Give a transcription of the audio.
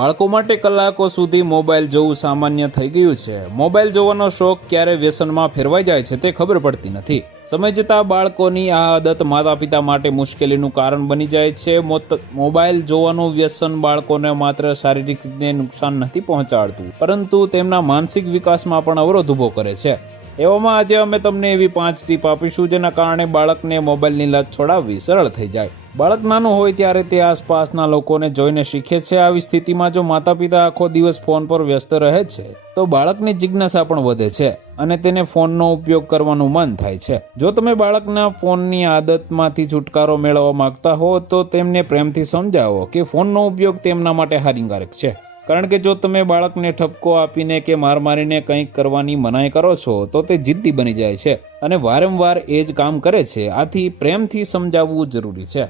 બાળકો માટે કલાકો સુધી મોબાઈલ જોવું સામાન્ય થઈ ગયું છે। મોબાઈલ જોવાનો શોખ ક્યારે વ્યસનમાં ફેરવાઈ જાય છે તે ખબર પડતી નથી। સમય જતાં બાળકોની આ આદત માતા પિતા માટે મુશ્કેલીનું કારણ બની જાય છે। મોબાઈલ જોવાનું વ્યસન બાળકોને માત્ર શારીરિક રીતે નુકસાન નથી પહોંચાડતું, પરંતુ તેમના માનસિક વિકાસમાં પણ અવરોધ ઊભો કરે છે। એવામાં આજે અમે તમને એવી 5 ટીપ આપીશું જેના કારણે બાળકને મોબાઈલની લત છોડાવવી સરળ થઈ જાય। બાળક નાનું હોય ત્યારે તે આસપાસના લોકોને જોઈને શીખે છે। આવી સ્થિતિમાં જો માતા પિતા આખો દિવસ ફોન પર વ્યસ્ત રહે છે તો બાળકની જિજ્ઞાસા પણ વધે છે અને તેને ફોનનો ઉપયોગ કરવાનું મન થાય છે। જો તમે બાળકના ફોનની આદતમાંથી છુટકારો મેળવવા માંગતા હો તો તેમને પ્રેમથી સમજાવો કે ફોનનો ઉપયોગ તેમના માટે હાનિકારક છે, કારણ કે જો તમે બાળકને ઠપકો આપીને કે માર મારીને કંઈક કરવાની મનાઈ કરો છો તો તે જિદ્દી બની જાય છે અને વારંવાર એ જ કામ કરે છે। આથી પ્રેમથી સમજાવવું જરૂરી છે।